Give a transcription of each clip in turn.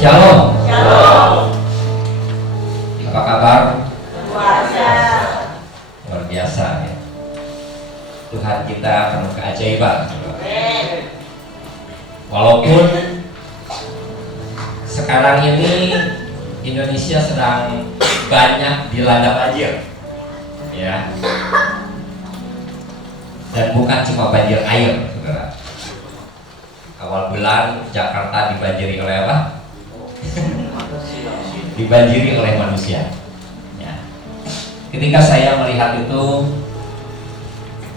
Shalom. Shalom. Apa kabar? Puasa. Luar biasa ya. Tuhan kita penuh keajaiban. Walaupun sekarang ini Indonesia sedang banyak dilanda banjir, ya. Dan bukan cuma banjir air, saudara. Awal bulan Jakarta dibanjiri oleh apa? Dibanjiri oleh manusia. Ya. Ketika saya melihat itu,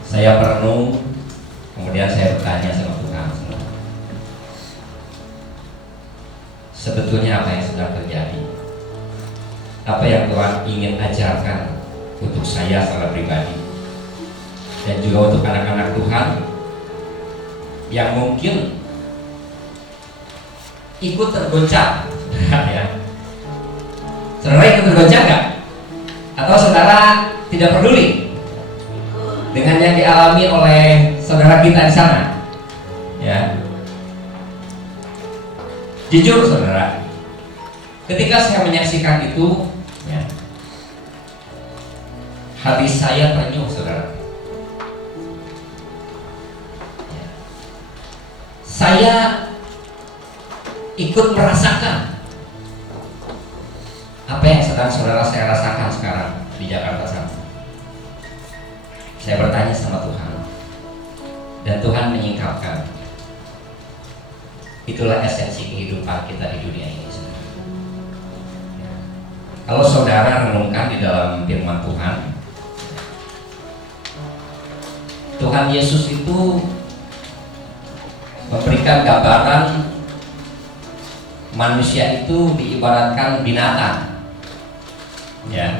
saya merenung, kemudian saya bertanya sama Tuhan, sebetulnya apa yang sedang terjadi? Apa yang Tuhan ingin ajarkan untuk saya secara pribadi dan juga untuk anak-anak Tuhan yang mungkin ikut tergoncang, ya. Saudara ikut tergoncang nggak? Atau saudara tidak peduli dengan yang dialami oleh saudara kita di sana? Ya. Jujur saudara, ketika saya menyaksikan itu, ya, hati saya terenyuh saudara. Ya. Saya ikut merasakan apa yang sedang saudara saya rasakan sekarang di Jakarta sana. Saya bertanya sama Tuhan, dan Tuhan menyingkapkan, itulah esensi kehidupan kita di dunia ini. Kalau saudara renungkan di dalam firman Tuhan, Tuhan Yesus itu memberikan gambaran manusia itu diibaratkan binatang. Ya.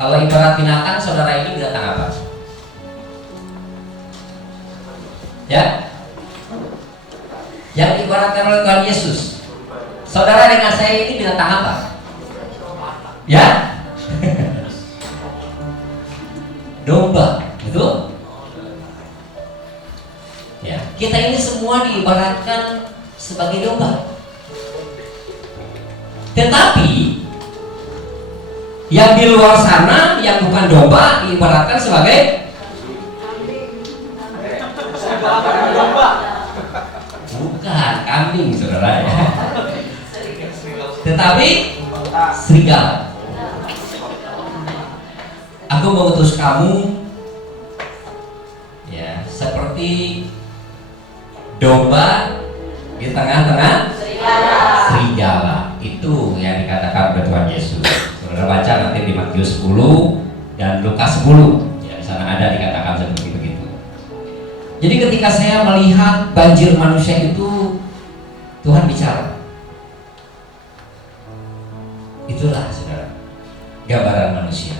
Kalau ibarat binatang, saudara ini binatang apa? Ya. Yang diibaratkan oleh Tuhan Yesus. Saudara dengan saya ini binatang apa? Ya. Domba, betul? Ya. Kita ini semua diibaratkan sebagai domba. Tetapi yang di luar sana yang bukan domba diibaratkan sebagai bukan kambing, saudara ya. Tetapi serigala. Aku mengutus kamu, ya, seperti domba di tengah-tengah serigala. Itu yang dikatakan oleh Tuhan Yesus. Saudara baca nanti di Matius 10 dan Lukas 10. Ya, di sana ada dikatakan seperti begitu. Jadi ketika saya melihat banjir manusia itu, Tuhan bicara. Itulah saudara, gambaran manusia.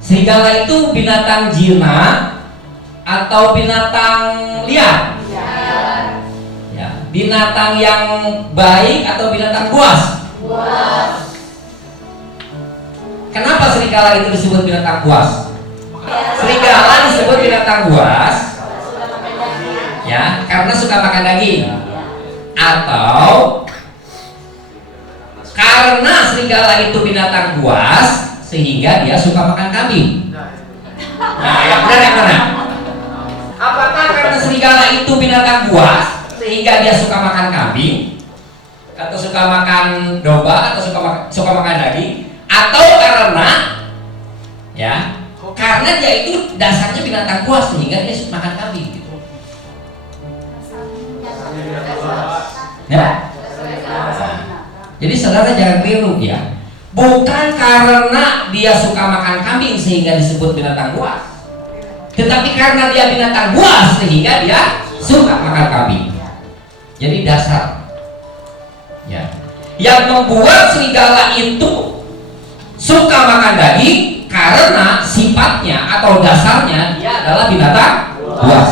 Serigala itu binatang jinak atau binatang liar? Ya, binatang yang baik atau binatang buas? Kenapa serigala itu disebut binatang buas? Serigala disebut binatang buas, ya, karena suka makan daging, atau karena serigala itu binatang buas sehingga dia suka makan kambing. Nah, yang benar yang mana? Apakah karena serigala itu binatang buas sehingga dia suka makan kambing, atau suka makan domba, atau suka makan daging, atau karena, ya, karena dia itu dasarnya binatang buas sehingga dia suka makan kambing gitu. Ya. Jadi saudara jangan keliru ya. Bukan karena dia suka makan kambing sehingga disebut binatang buas, tetapi karena dia binatang buas sehingga dia suka makan kambing. Jadi dasar, ya, yang membuat serigala itu suka makan daging karena sifatnya atau dasarnya dia adalah binatang buas.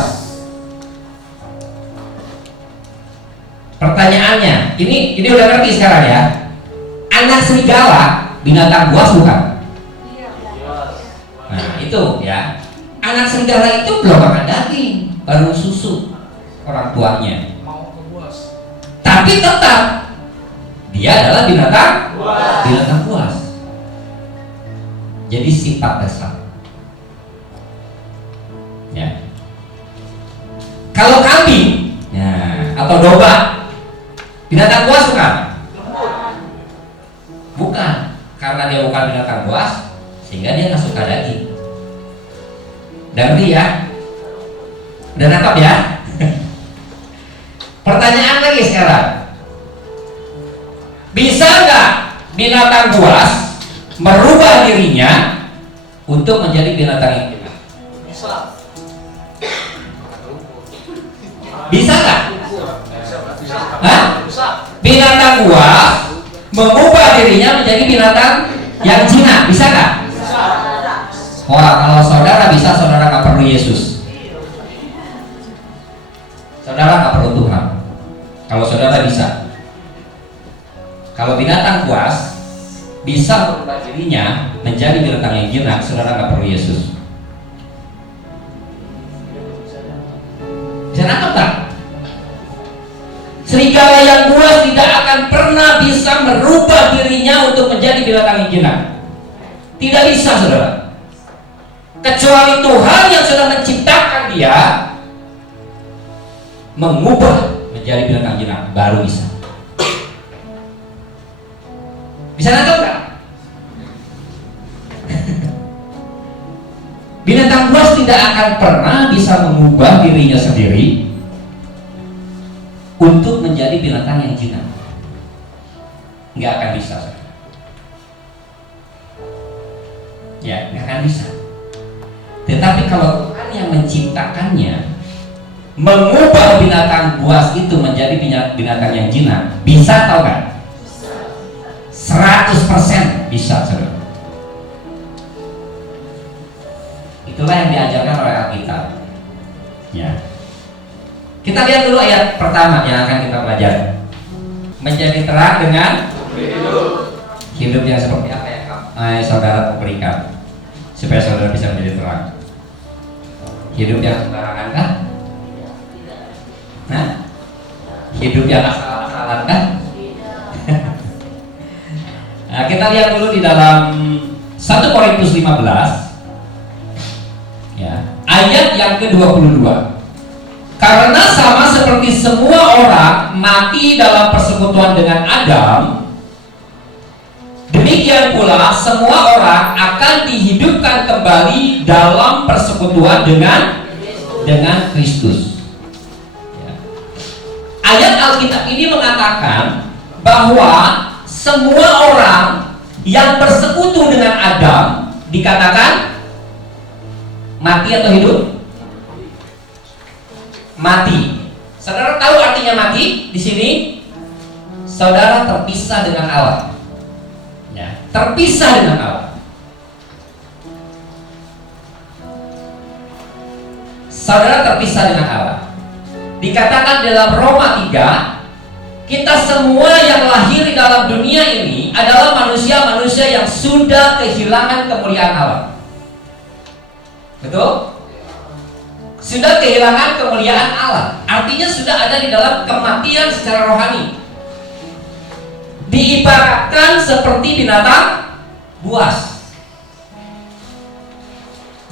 Pertanyaannya, ini udah ngerti sekarang ya? Anak serigala binatang buas bukan? Nah itu ya, anak serigala itu belum makan daging, baru susu orang tuanya. Mau ke buas. Tapi tetap dia adalah binatang Buas. binatang buas. Jadi sifat dasar. Ya. Kalau kambing, ya, atau domba, binatang buas bukan? Bukan, karena dia bukan binatang buas, sehingga dia nggak suka daging. Dan dia, udah nangkap ya? Pertanyaan lagi sekarang, bisa nggak binatang buas merubah dirinya untuk menjadi binatang yang jinak? Bisa. Bisa nggak? Bisa. Hah? Bisa. Binatang buas mengubah dirinya menjadi binatang yang jinak, bisa nggak? Bisa. Wah, kalau saudara bisa, saudara nggak perlu Yesus. Saudara nggak perlu Tuhan. Kalau saudara bisa. Kalau binatang buas bisa merubah dirinya menjadi binatang yang jinak, saudara nggak perlu Yesus. Bisa nangkep tak? Serigala yang buas tidak akan pernah bisa merubah dirinya untuk menjadi binatang yang jinak. Tidak bisa, saudara. Kecuali Tuhan yang sudah menciptakan dia mengubah menjadi binatang jinak, baru bisa. Bisa nangkep nggak? Binatang buas tidak akan pernah bisa mengubah dirinya sendiri untuk menjadi binatang yang jinak. Nggak akan bisa. Ya, nggak akan bisa. Tetapi kalau Tuhan yang menciptakannya mengubah binatang buas itu menjadi binatang yang jinak, bisa atau nggak? 100% bisa, saudara. Itulah yang diajarkan oleh Alkitab. Ya. Kita lihat dulu ayat pertama yang akan kita pelajari. Menjadi terang dengan hidup yang seperti apa yang saudara berikan supaya saudara bisa menjadi terang. Hidup yang sembarangan kan? Nah, hidup yang asal-asalan kan? Nah, kita lihat dulu di dalam 1 Korintus 15 ya, ayat yang ke-22. Karena sama seperti semua orang mati dalam persekutuan dengan Adam, demikian pula semua orang akan dihidupkan kembali dalam persekutuan dengan Kristus. Ya. Ayat Alkitab ini mengatakan bahwa semua orang yang bersekutu dengan Adam dikatakan mati atau hidup? Mati. Saudara tahu artinya mati? Di sini saudara terpisah dengan Allah. Ya, terpisah dengan Allah. Saudara terpisah dengan Allah. Dikatakan dalam Roma 3, kita semua yang lahir di dalam dunia ini adalah manusia-manusia yang sudah kehilangan kemuliaan Allah. Betul? Sudah kehilangan kemuliaan Allah. Artinya sudah ada di dalam kematian secara rohani. Diibaratkan seperti binatang buas.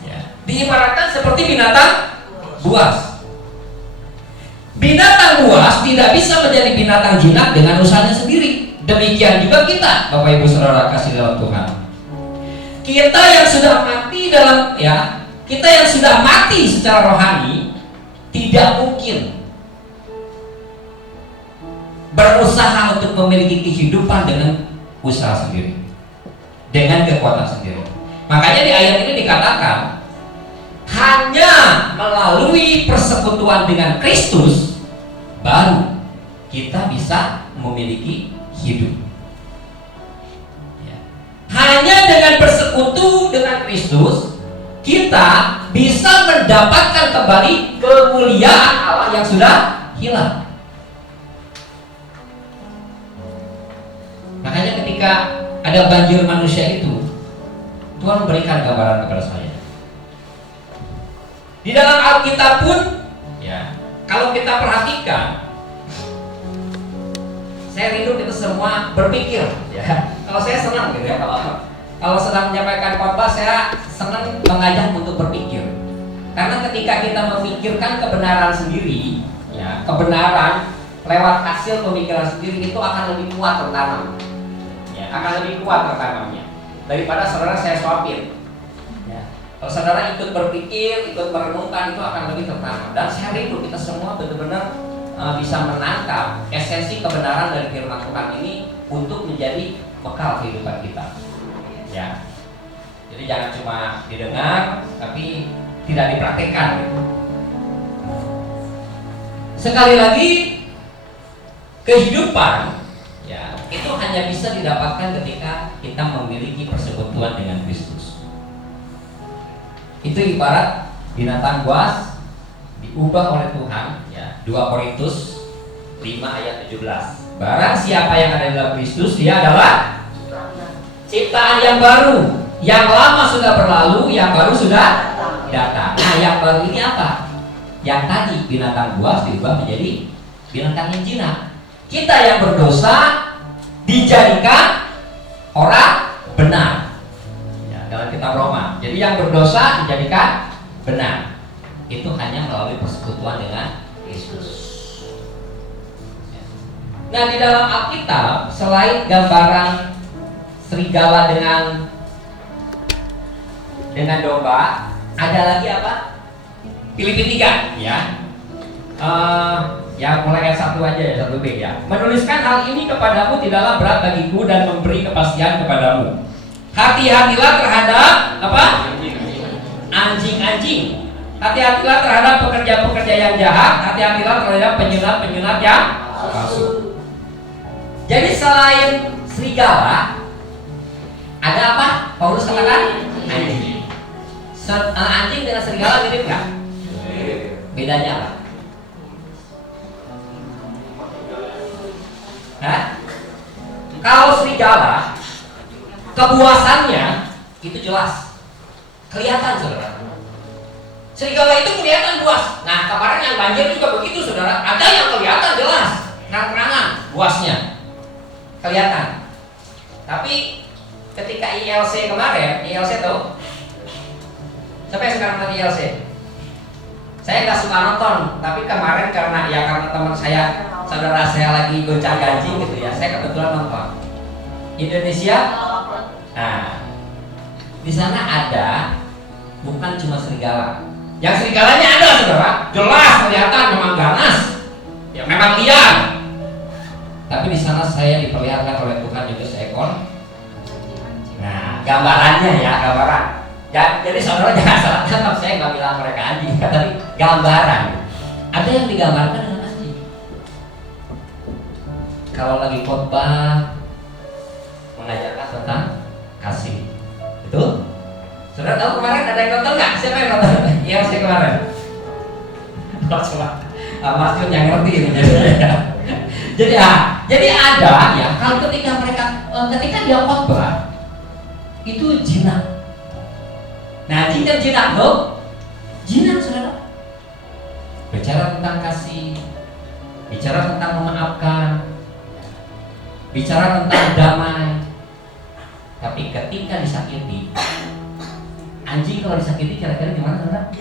Ya. Diibaratkan seperti binatang buas. Binatang buas tidak bisa menjadi binatang jinak dengan usahanya sendiri. Demikian juga kita, Bapak Ibu Saudara kasih dalam Tuhan. Kita yang sudah mati dalam kita yang sudah mati secara rohani tidak mungkin berusaha untuk memiliki kehidupan dengan usaha sendiri, dengan kekuatan sendiri. Makanya di ayat ini dikatakan hanya melalui persekutuan dengan Kristus baru kita bisa memiliki hidup. Ya. Hanya dengan bersekutu dengan Kristus kita bisa mendapatkan kembali kemuliaan Allah yang sudah hilang. Makanya ketika ada banjir manusia itu, Tuhan memberikan gambaran kepada saya. Di dalam Alkitab pun Kalau kita perhatikan, saya rindu kita semua berpikir, ya. Kalau saya senang gitu ya, kalau sedang menyampaikan khotbah, saya senang mengajak untuk berpikir. Karena ketika kita memikirkan kebenaran sendiri, ya, kebenaran lewat hasil pemikiran sendiri itu akan lebih kuat tertanam, ya, akan lebih kuat tertanamnya daripada saudara saya suapin. Ya. Kalau saudara ikut berpikir, ikut merenungkan, itu akan lebih tertanam. Dan saya rindu kita semua benar-benar bisa menangkap esensi kebenaran dari firman Tuhan ini untuk menjadi bekal kehidupan kita. Ya. Jadi jangan cuma didengar tapi tidak dipraktikkan gitu. Sekali lagi, kehidupan ya itu hanya bisa didapatkan ketika kita memiliki persekutuan dengan Kristus. Itu ibarat binatang buas diubah oleh Tuhan, ya. 2 Korintus 5 ayat 17. Barang siapa yang ada dalam Kristus, dia adalah ciptaan yang baru. Yang lama sudah berlalu, yang baru sudah datang. Nah, yang baru ini apa? Yang tadi binatang buas diubah menjadi binatang yang jinak. Kita yang berdosa dijadikan orang benar, ya, dalam kitab Roma. Jadi yang berdosa dijadikan benar. Itu hanya melalui persekutuan dengan Kristus. Nah, di dalam Alkitab selain gambaran serigala dengan domba, ada lagi apa? Filipi 3, ya. Ya, mulai ayat 1 aja ya, 1b ya. Menuliskan hal ini kepadamu tidaklah berat bagiku dan memberi kepastian kepadamu. Hati-hatilah terhadap apa? Anjing-anjing. Hati-hatilah terhadap pekerja-pekerja yang jahat. Hati-hatilah terhadap penjilat-penjilat yang palsu. Jadi selain serigala, ada apa? Paulus katakan anjing. Anjing dengan serigala mirip nggak? Bedanya apa? Hah? Kalau serigala, kebuasannya itu jelas, kelihatan, saudara. Serigala itu kelihatan buas. Nah, kemarin yang banjir juga begitu, saudara. Ada yang kelihatan jelas, terang-terangan buasnya, kelihatan. Tapi ketika ILC kemarin, ILC tuh, siapa yang suka nonton ILC? Saya nggak suka nonton, tapi kemarin karena teman saya, saudara saya lagi goncang ganjing gitu ya, saya kebetulan nonton. Indonesia, nah, di sana ada bukan cuma serigala. Yang serigalanya ada, saudara, jelas kelihatan memang ganas, ya memang liar. Tapi di sana saya diperlihatkan oleh Tuhan juga seekor. Nah, gambarannya ya, gambaran. Ya, jadi saudara jangan salah tangkap, saya nggak bilang mereka anjing, tapi gambaran. Ada yang digambarkan dengan anjing. Kalau lagi khotbah mengajarkan tentang kasih, betul? Saudara tahu kemarin ada yang nonton nggak? Siapa yang nonton? Iya, saya kemarin. Oh, coba, Mas Yun yang ngerti ini jadi ada ya. Kalau ketika dia khotbah itu jinak. Nah, anjing kan jinak loh, jinak, saudara. Bicara tentang kasih, bicara tentang memaafkan, bicara tentang damai. Tapi ketika disakiti, anjing kalau disakiti kira-kira gimana, saudara?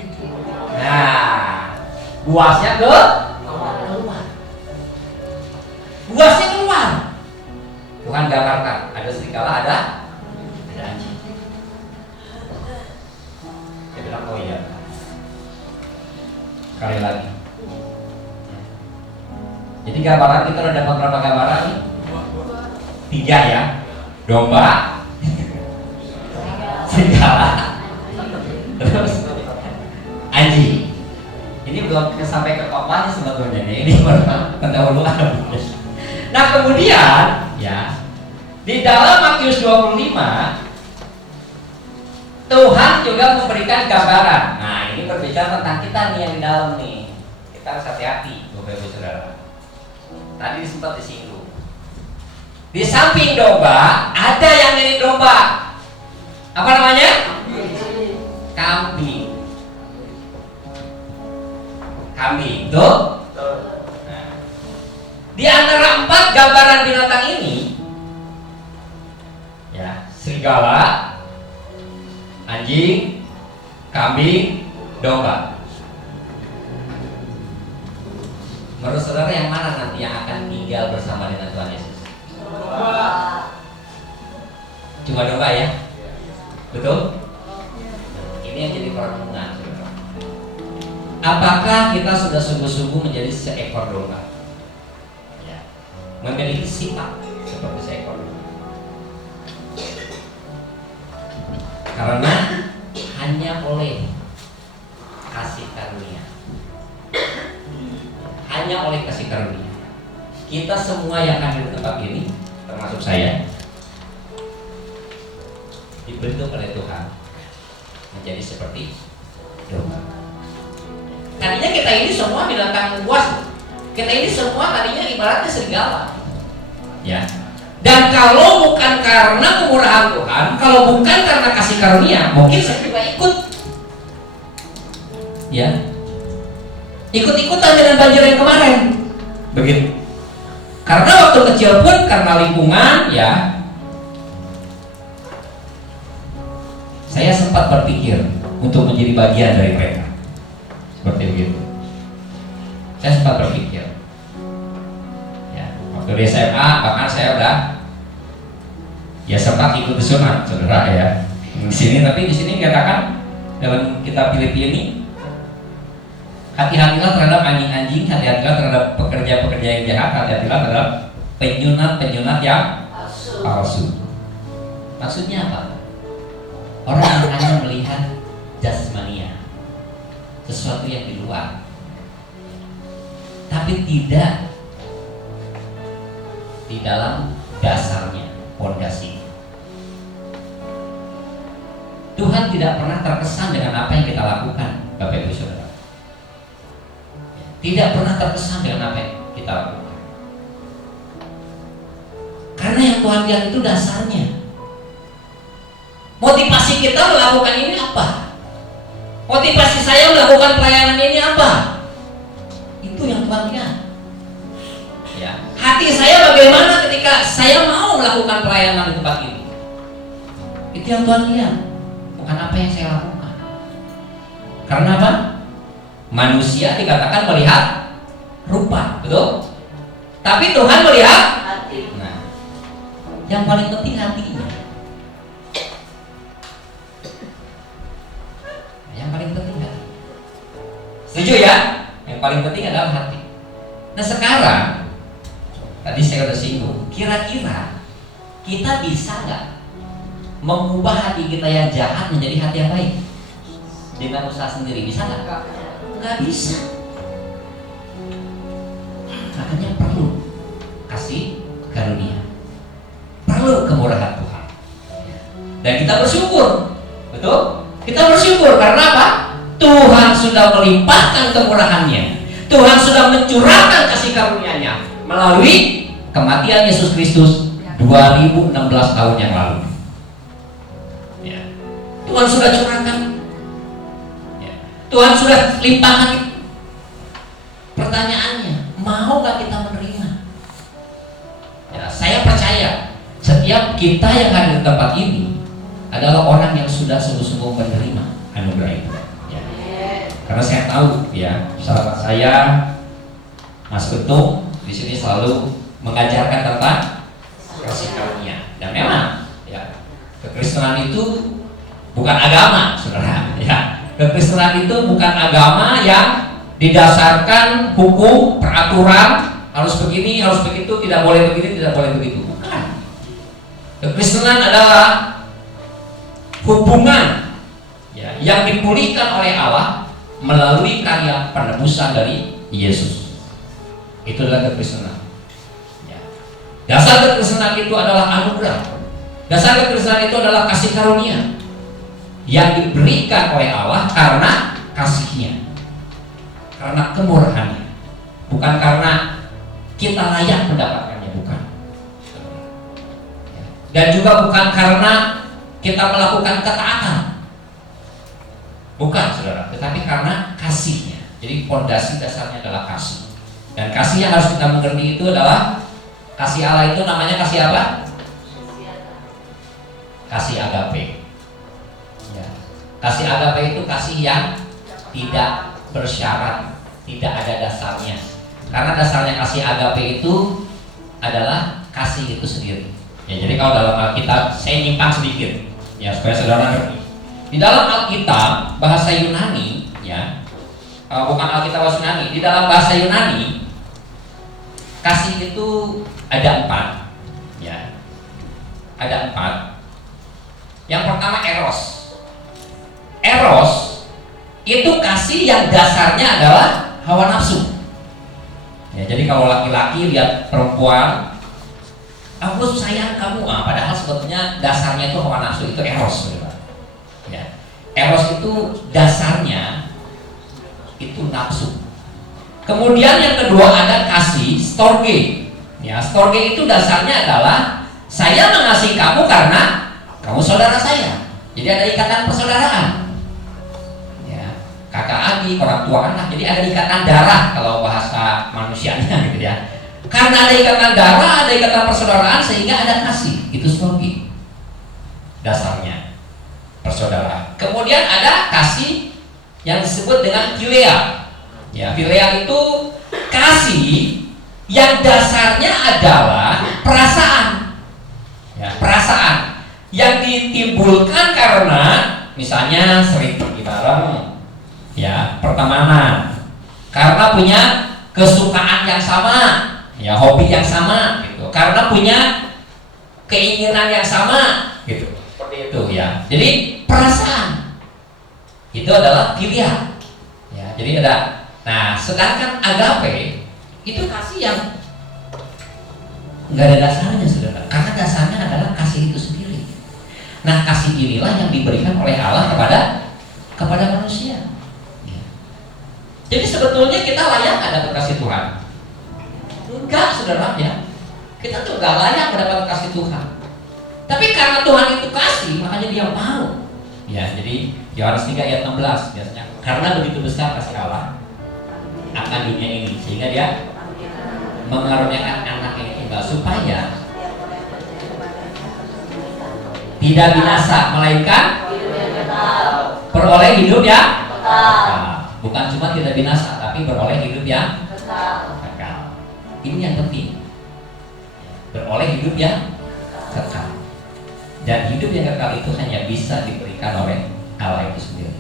Nah, buasnya keluar. Buasnya keluar. Tuhan gambarkan, ada serigala, ada anjing. Dia bilang, oh iya. Sekali lagi. Jadi gambaran kita udah dapat berapa gambaran nih? 3 ya. Domba, serigala, terus anjing. Ini belum sampai ke kopanya sebetulnya nih. Ini pendahuluan. Nah, kemudian ya di dalam Matius 25 Tuhan juga memberikan gambaran. Nah, ini berbicara tentang kita nih yang di dalam nih. Kita harus hati-hati, Bapak Ibu Saudara. Tadi sempat disinggung. Di samping domba ada yang mirip domba. Apa namanya? Kambing. Kambing. Tuh, membuat gambaran binatang ini, ya, serigala, anjing, kambing, domba. Menurut saudara yang mana nanti yang akan tinggal bersama dengan Tuhan Yesus? Cuma domba ya? Betul? Ini yang jadi perenungan, saudara. Apakah kita sudah sungguh-sungguh menjadi seekor domba? Ya. Memiliki sifat seperti seekor domba. Karena hanya oleh kasih karunia, hanya oleh kasih karunia, kita semua yang ada di tempat ini, termasuk saya, dibentuk oleh Tuhan menjadi seperti domba. Tadinya kita ini semua binatang buas, kita ini semua tadinya ibaratnya serigala, ya. Dan kalau bukan karena kemurahan Tuhan, kalau bukan karena kasih karunia, mungkin saya juga ikut, ya, ikut-ikutan dengan banjir yang kemarin, begitu. Karena waktu kecil pun karena lingkungan, ya, saya sempat berpikir untuk menjadi bagian dari mereka, seperti begitu. Saya sempat berpikir. Waktu di SMA bahkan saya udah ya sempat ikut disunat, saudara ya. Di sini katakan dalam kitab Filipi ini, hati-hatilah terhadap anjing-anjing, hati-hatilah terhadap pekerja-pekerja yang jahat, hati-hatilah terhadap penyunat-penyunat yang palsu. Maksudnya apa? Orang yang hanya melihat jasmania, sesuatu yang di luar, tapi tidak di dalam dasarnya, fondasi. Tuhan tidak pernah terkesan dengan apa yang kita lakukan, Bapak Ibu Saudara. Tidak pernah terkesan dengan apa yang kita lakukan. Karena yang Tuhan lihat itu dasarnya. Motivasi kita melakukan ini apa? Motivasi saya melakukan pelayanan ini apa? Itu yang Tuhan lihat. Ya. Hati saya bagaimana ketika saya mau melakukan pelayanan di tempat ini? Itu yang Tuhan lihat, bukan apa yang saya lakukan. Karena apa? Manusia dikatakan melihat rupa, betul? Tapi Tuhan melihat hati. Nah, yang paling penting hatinya. Yang paling penting hati. Setuju ya? Yang paling penting adalah hati. Nah sekarang, tadi saya sudah singgung, kira-kira kita bisa nggak mengubah hati kita yang jahat menjadi hati yang baik dengan usaha sendiri? Bisa nggak? Nggak bisa. Makanya perlu kasih karunia, perlu kemurahan Tuhan, dan kita bersyukur, betul? Kita bersyukur karena apa? Tuhan sudah melimpahkan kemurahannya, Tuhan sudah mencurahkan kasih karunia-Nya melalui kematian Yesus Kristus 2016 tahun yang lalu. Ya. Tuhan sudah curahkan, ya. Tuhan sudah limpahkan. Pertanyaannya, mau gak kita menerima? Ya, saya percaya setiap kita yang ada di tempat ini adalah orang yang sudah sungguh-sungguh menerima anugerah itu. Ya. Karena saya tahu, ya, sahabat saya Mas Ketum di sini selalu mengajarkan tentang kasih karunia. Dan memang, ya, kekristenan itu bukan agama, saudara. Ya, kekristenan itu bukan agama yang didasarkan hukum, peraturan, harus begini, harus begitu, tidak boleh begini, tidak boleh begitu. Bukan. Kekristenan adalah hubungan, ya, yang dipulihkan oleh Allah melalui karya penebusan dari Yesus. Itu adalah kekristenan. Ya. Dasar kekristenan itu adalah anugerah. Dasar kekristenan itu adalah kasih karunia yang diberikan oleh Allah karena kasih-Nya, karena kemurahannya, bukan karena kita layak mendapatkannya, bukan. Dan juga bukan karena kita melakukan ketaatan, bukan, saudara, tetapi karena kasih-Nya. Jadi fondasi dasarnya adalah kasih. Dan kasih yang harus kita mengerti itu adalah Kasih Allah itu namanya kasih apa? Kasih agape. Ya. Kasih agape itu kasih yang tidak bersyarat, tidak ada dasarnya. Karena dasarnya kasih agape itu adalah kasih itu sendiri. Ya, jadi kalau dalam Alkitab, saya nyimpang sedikit, ya supaya saudara ngerti. Di dalam Alkitab bahasa Yunani, ya, bukan Alkitab bahasa Yunani, di dalam bahasa Yunani kasih itu ada 4, ya, ada 4. Yang pertama eros. Eros itu kasih yang dasarnya adalah hawa nafsu. Ya, jadi kalau laki-laki lihat perempuan, aku sayang kamu, padahal sebetulnya dasarnya itu hawa nafsu, itu eros, saudara. Ya. Eros itu dasarnya itu nafsu. Kemudian yang kedua ada kasih storge. Ya, storge itu dasarnya adalah saya mengasihi kamu karena kamu saudara saya. Jadi ada ikatan persaudaraan. Ya, kakak adik, orang tua anak. Jadi ada ikatan darah kalau bahasa manusianya gitu ya. Karena ada ikatan darah, ada ikatan persaudaraan sehingga ada kasih. Itu storge. Dasarnya persaudaraan. Kemudian ada kasih yang disebut dengan philia. Ya, philia itu kasih yang dasarnya adalah perasaan. Ya, perasaan yang ditimbulkan karena misalnya sering pergi bareng, ya, pertemanan, karena punya kesukaan yang sama, ya, hobi yang sama, gitu, karena punya keinginan yang sama, gitu, seperti itu, ya. Jadi perasaan itu adalah philia, ya. Jadi ada. Nah, sedangkan agape itu kasih yang nggak ada dasarnya, saudara, karena dasarnya adalah kasih itu sendiri. Nah, kasih inilah yang diberikan oleh Allah kepada manusia. Ya. Jadi sebetulnya kita layak ada kasih Tuhan? Enggak, saudara, ya. Kita tuh nggak layak mendapat kasih Tuhan. Tapi karena Tuhan itu kasih, makanya Dia mau. Ya, jadi Yohanes 3 ayat 16 biasanya. Karena begitu besar kasih Allah akan dunia ini, sehingga Dia mengaruniakan anak yang tunggal supaya tidak binasa, melainkan beroleh hidup yang kekal. Bukan cuma tidak binasa, tapi beroleh hidup yang kekal. Ini yang penting. Beroleh hidup yang kekal. Dan hidup yang kekal itu hanya bisa diberikan oleh Allah itu sendiri.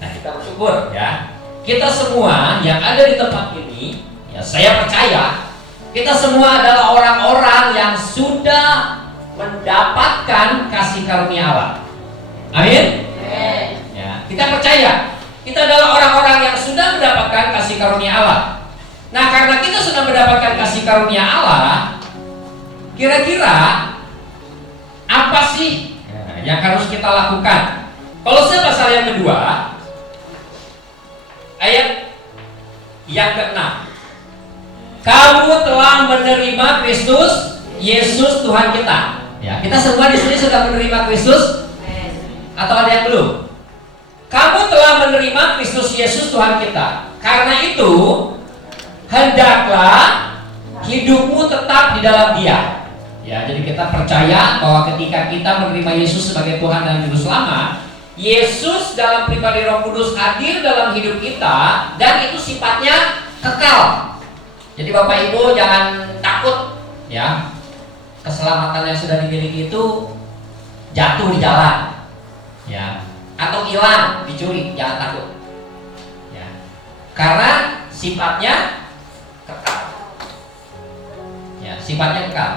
Nah, kita bersyukur, ya. Kita semua yang ada di tempat ini, ya, saya percaya kita semua adalah orang-orang yang sudah mendapatkan kasih karunia Allah. Amin. Ya, kita percaya kita adalah orang-orang yang sudah mendapatkan kasih karunia Allah. Nah, karena kita sudah mendapatkan kasih karunia Allah, kira-kira apa sih yang harus kita lakukan? Kolose pasal yang kedua ayat yang ke-6. Kamu telah menerima Kristus Yesus Tuhan kita. Ya, kita semua di sini sudah menerima Kristus atau ada yang belum? Kamu telah menerima Kristus Yesus Tuhan kita. Karena itu, hendaklah hidupmu tetap di dalam Dia. Ya, jadi kita percaya bahwa ketika kita menerima Yesus sebagai Tuhan dan Juru Selamat, Yesus dalam pribadi Roh Kudus hadir dalam hidup kita dan itu sifatnya kekal. Jadi Bapak Ibu jangan takut, ya. Keselamatan yang sudah dimiliki itu jatuh di jalan, ya, atau hilang, dicuri, jangan takut, ya, karena sifatnya kekal, ya, sifatnya kekal.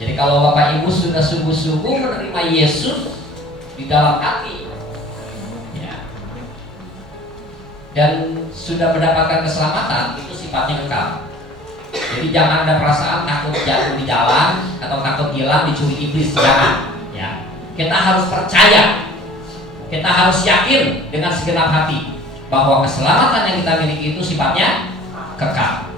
Jadi kalau Bapak Ibu sudah sungguh-sungguh menerima Yesus di dalam hati, ya, dan sudah mendapatkan keselamatan, itu sifatnya kekal. Jadi jangan ada perasaan takut jatuh di jalan atau takut hilang, dicuri iblis, jangan, ya. Kita harus percaya, kita harus yakin dengan segenap hati bahwa keselamatan yang kita miliki itu sifatnya kekal,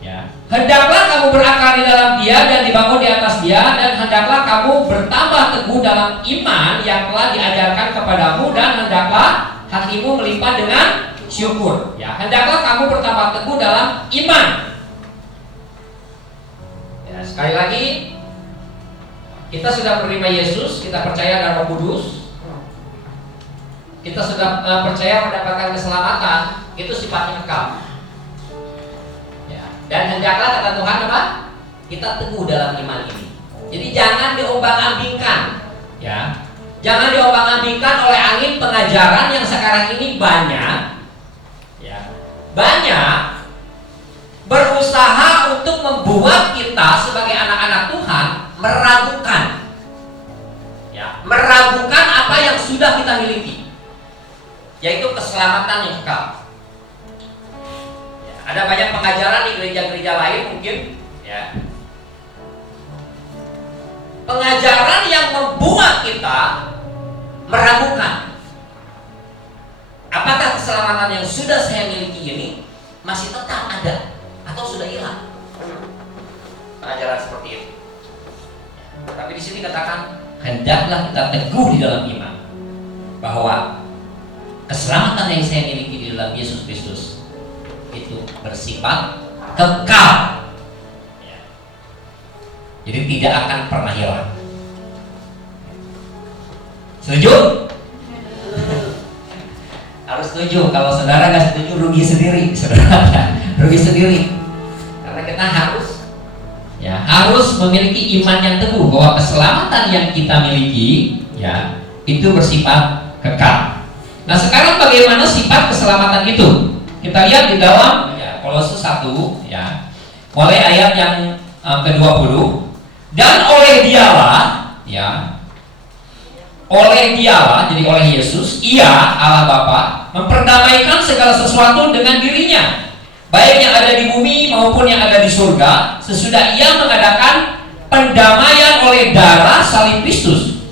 ya. Hendaklah kamu berakar di dalam Dia dan dibangun di atas Dia, dan hendaklah kamu bertambah teguh dalam iman yang telah diajarkan kepadamu, dan hendaklah hatimu melimpah dengan syukur, ya. Hendaklah kamu bertambah teguh dalam iman. sekali lagi, kita sudah menerima Yesus, kita percaya dalam Roh Kudus, kita sudah percaya mendapatkan keselamatan, itu sifatnya kekal. Ya. Dan hendaklah kata Tuhan apa? Kita teguh dalam iman ini. Jadi jangan diombang-ambingkan, ya. Jangan diombang-ambingkan oleh angin pengajaran yang sekarang ini banyak, ya. Banyak berusaha untuk membuat kita sebagai anak-anak Tuhan meragukan, ya, meragukan apa yang sudah kita miliki, yaitu keselamatan yang kekal. Ya, ada banyak pengajaran di gereja-gereja lain mungkin, ya, pengajaran yang membuat kita meragukan apakah keselamatan yang sudah saya miliki ini masih tetap ada atau sudah hilang. Pengajaran seperti itu. Tapi di sini katakan hendaklah kita teguh di dalam iman bahwa keselamatan yang saya miliki di dalam Yesus Kristus itu bersifat kekal. Ya. Jadi tidak akan pernah hilang. Setuju? Harus setuju. Kalau saudara nggak setuju rugi sendiri, saudara rugi sendiri. Karena kita harus memiliki iman yang teguh bahwa keselamatan yang kita miliki, ya, itu bersifat kekal. Nah, sekarang bagaimana sifat keselamatan itu? Kita lihat di dalam Kolose 1, ya, mulai ayat yang ke-20. Dan oleh Dialah, ya, oleh Dialah, jadi oleh Yesus, Ia, Allah Bapa, memperdamaikan segala sesuatu dengan dirinya, baik yang ada di bumi maupun yang ada di surga, sesudah Ia mengadakan pendamaian oleh darah salib Kristus.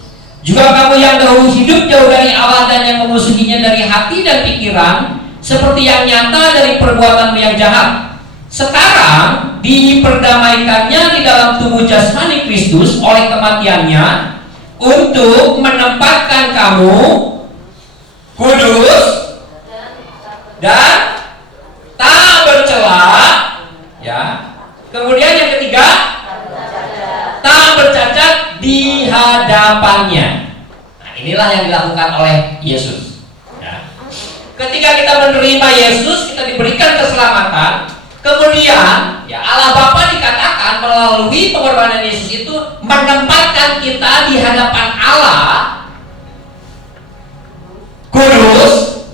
Juga kamu yang dahulu hidup jauh dari Allah dan yang memusuhinya dari hati dan pikiran, seperti yang nyata dari perbuatan yang jahat, sekarang diperdamaikannya di dalam tubuh jasmani Kristus oleh kematiannya, untuk menempatkan kamu kudus dan tak bercela, ya. Kemudian yang ketiga, tak bercacat di hadapannya. Nah, inilah yang dilakukan oleh Yesus, ya. Ketika kita menerima Yesus, kita diberikan keselamatan. Kemudian, ya, Allah Bapa dikatakan melalui pengorbanan Yesus itu menempatkan kita di hadapan Allah kudus,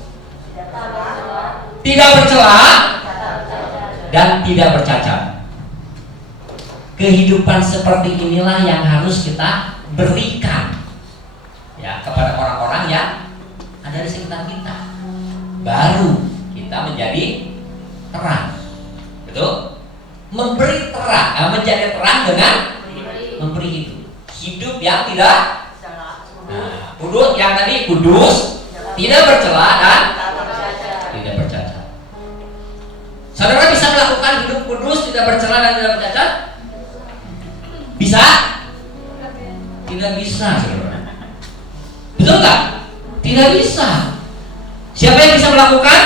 tidak bercela, dan tidak bercacat. Kehidupan seperti inilah yang harus kita berikan, ya, kepada orang-orang yang ada di sekitar kita. Baru kita menjadi terang. Betul? Memberi terang, menjadi terang dengan memberi hidup yang tidak, kudus, yang tadi kudus, tidak bercela dan tidak bercacat. Saudara bisa melakukan hidup kudus, tidak bercela dan tidak bercacat? Bisa? Tidak bisa, saudara. Betul nggak? Tidak bisa. Siapa yang bisa melakukan?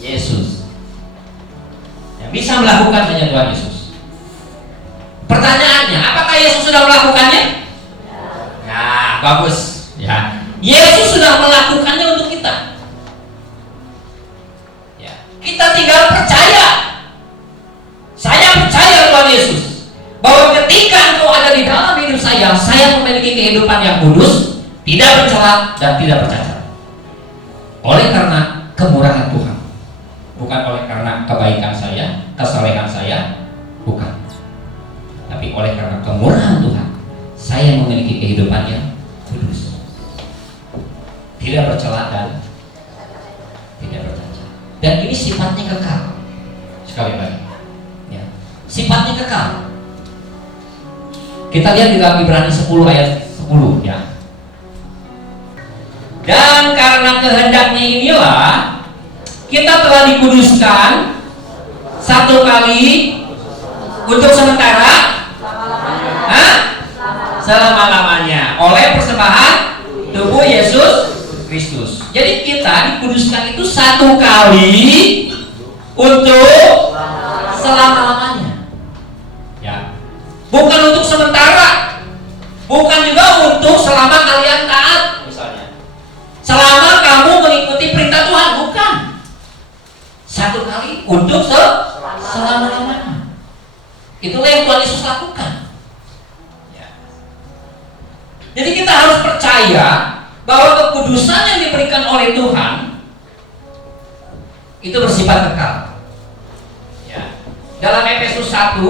Yesus. Yang bisa melakukan hanya Tuhan Yesus. Pertanyaannya, apakah Yesus sudah melakukannya? Nah, bagus. Ya, Yesus sudah melakukannya untuk kita. Ya, kita tinggal percaya. Saya percaya Tuhan Yesus bahwa ketika Engkau ada di dalam hidup saya memiliki kehidupan yang kudus, tidak bercela dan tidak bercacat. Oleh karena kemurahan Tuhan, bukan oleh karena kebaikan saya, kesalehan saya, bukan. Tapi oleh karena kemurahan Tuhan, saya memiliki kehidupan yang kudus, tidak bercela dan tidak bercacat. Dan ini sifatnya kekal. Sekali lagi, ya, sifatnya kekal. Kita lihat di dalam Ibrani 10 ayat 10, ya. Dan karena kehendaknya inilah kita telah dikuduskan satu kali untuk sementara, selama-lamanya oleh persembahan tubuh Yesus Kristus. Jadi kita dikuduskan itu satu kali untuk selama-lamanya. Ya, bukan untuk sementara, bukan juga untuk selama kalian taat misalnya, selama kamu mengikuti perintah Tuhan, bukan. Satu kali untuk selama-lamanya. Itulah yang Tuhan Yesus lakukan. Ya. Jadi kita harus percaya bahwa kekudusan yang diberikan oleh Tuhan itu bersifat kekal. Ya. Dalam Efesus 1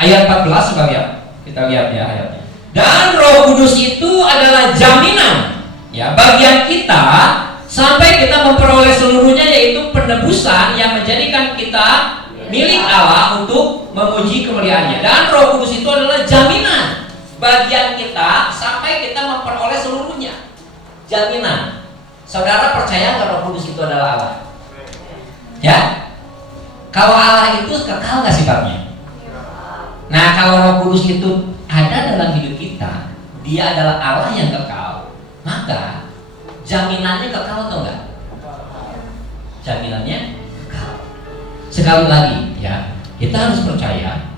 ayat 14 sebagian, kita lihat ya ayatnya. Dan Roh Kudus itu adalah jaminan ya bagian kita sampai kita memperoleh seluruhnya, yaitu penebusan yang menjadikan kita milik Allah untuk memuji kemuliaannya. Dan Roh Kudus itu adalah jaminan bagian kita sampai kita memperoleh seluruhnya. Jaminan. Saudara percaya nggak Roh Kudus itu adalah Allah? Ya? Kalau Allah itu kekal nggak sifatnya? Nah, kalau Roh Kudus itu ada dalam hidup kita, dia adalah Allah yang kekal, maka jaminannya kekal atau enggak? Jaminannya kekal. Sekali lagi ya, kita harus percaya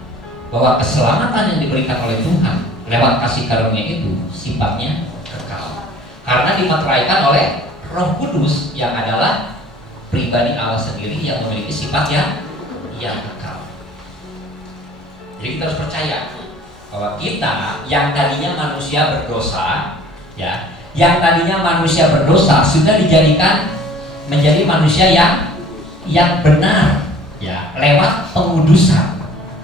bahwa keselamatan yang diberikan oleh Tuhan lewat kasih karunia itu sifatnya kekal, karena dimateraikan oleh Roh Kudus yang adalah pribadi Allah sendiri yang memiliki sifat yang kekal. Jadi kita harus percaya bahwa kita yang tadinya manusia berdosa, ya, yang tadinya manusia berdosa sudah dijadikan menjadi manusia yang benar, ya, lewat pengudusan.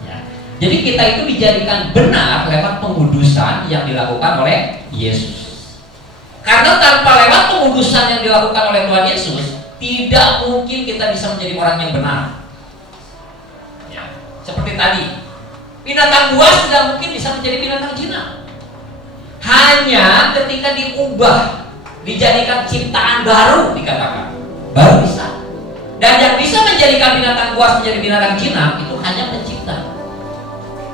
Ya. Jadi kita itu dijadikan benar lewat pengudusan yang dilakukan oleh Yesus. Karena tanpa lewat pengudusan yang dilakukan oleh Tuhan Yesus, tidak mungkin kita bisa menjadi orang yang benar. Ya. Seperti tadi, binatang buas tidak mungkin bisa menjadi binatang jinak. Hanya ketika diubah, dijadikan ciptaan baru, dikatakan baru bisa. Dan yang bisa menjadikan binatang buas menjadi binatang jinak itu hanya pencipta.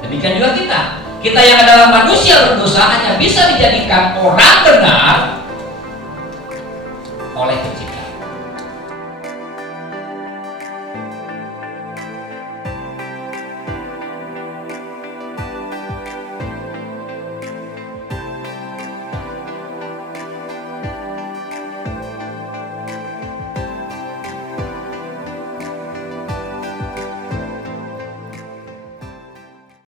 Demikian juga kita yang adalah manusia berdosa hanya bisa dijadikan orang benar